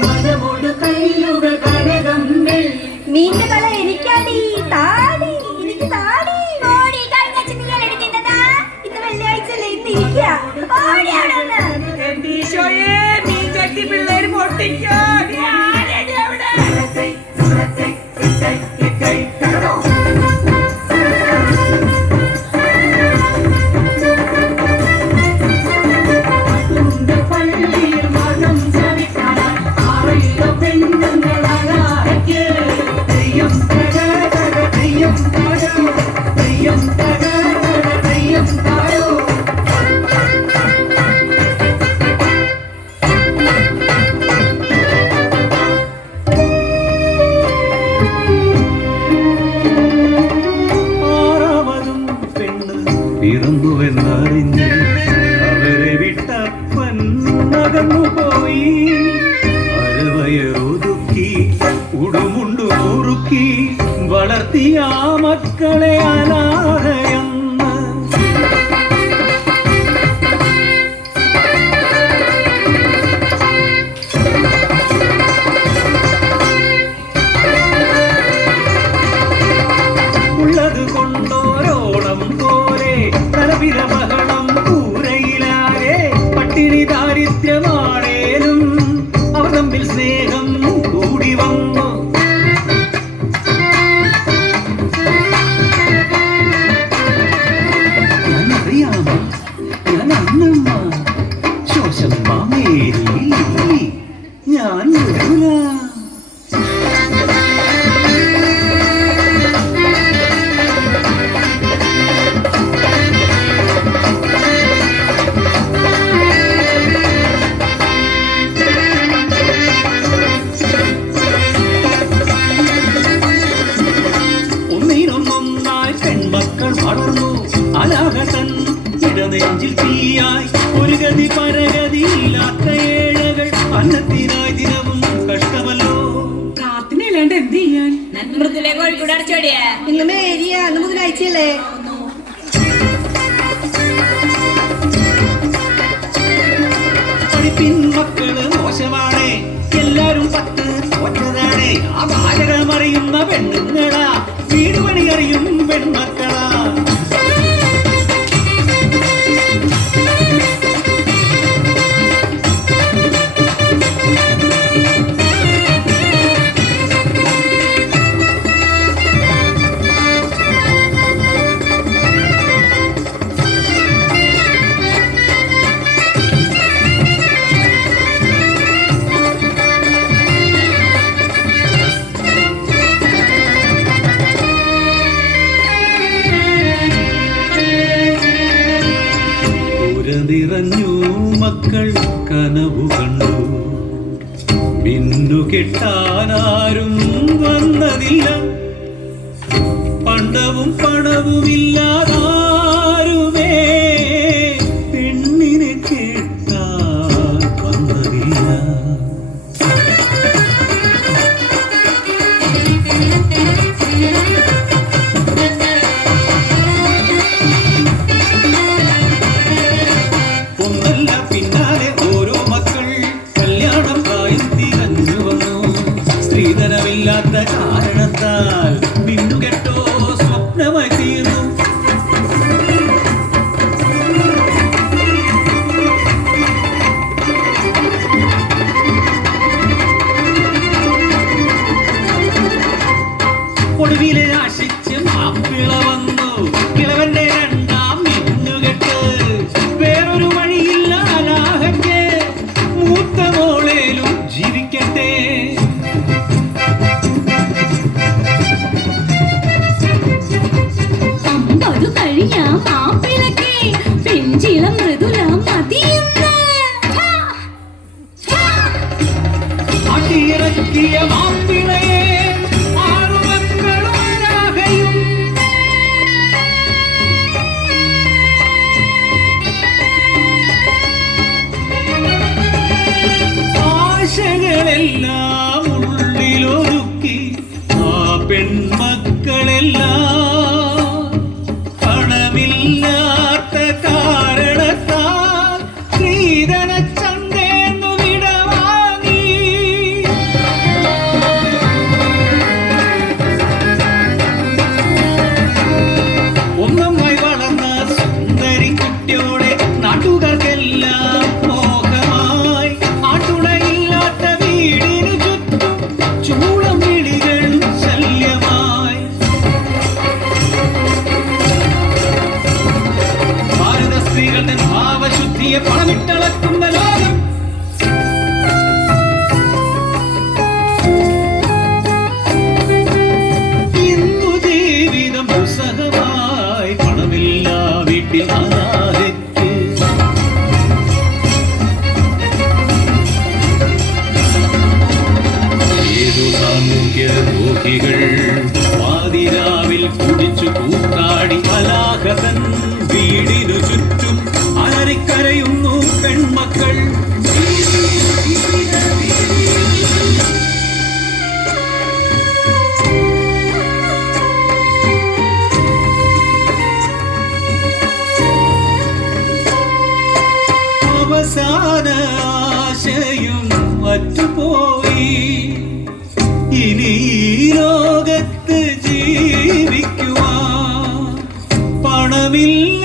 മനമോട് വെള്ളി നിന്റെ തല എനിക്കാടി താടി എനിക്ക് താടി. ഓടി കഴിഞ്ഞ ചിന്തകൾ എടുക്കുന്നതാ. ഇത് വെള്ളിയാഴ്ചയല്ലേ ഇന്ന് ഇരിക്കുക ഓടി അവിടെ ഈശോയെ നീ ചട്ടി പിള്ളേര് പൊട്ടിക്കോ. അകന്നുപോയി അരവയറൊതുക്കി ഉടുമുണ്ടു മുറുക്കി വളർത്തിയ മക്കളെ അനാഥയെന്ന് ദാരിദ്ര്യമാണേലും അവർ തമ്മിൽ സ്നേഹം കൂടി വന്നു. ഞാൻ അറിയാമ ഞാൻ അന്നമ്മ ശോശം മാമേരി ഞാൻ കോഴിക്കൂടെ അടച്ചോടിയേ. ഇന്ന് മേരിയ ബുധനാഴ്ചയല്ലേ? മോശമാണേ. എല്ലാരും പത്ത് ആ പെണ്ണുങ്ങളാ. വീട് പണി അറിയും പെൺമക്കളാ. മക്കൾ കനവു കണ്ടു. മിന്നു കെട്ടാനാരും വന്നതില്ല. പണ്ടവും പണവുമില്ലാതാരുമേ സ്ത്രീധനമില്ലാത്ത കാരണത്താൽ അവസാന ആശയും മറ്റുപോയി ഇനി ലോകത്ത് ജീവിക്കുവാൻ പണമില്ലാത്തോർ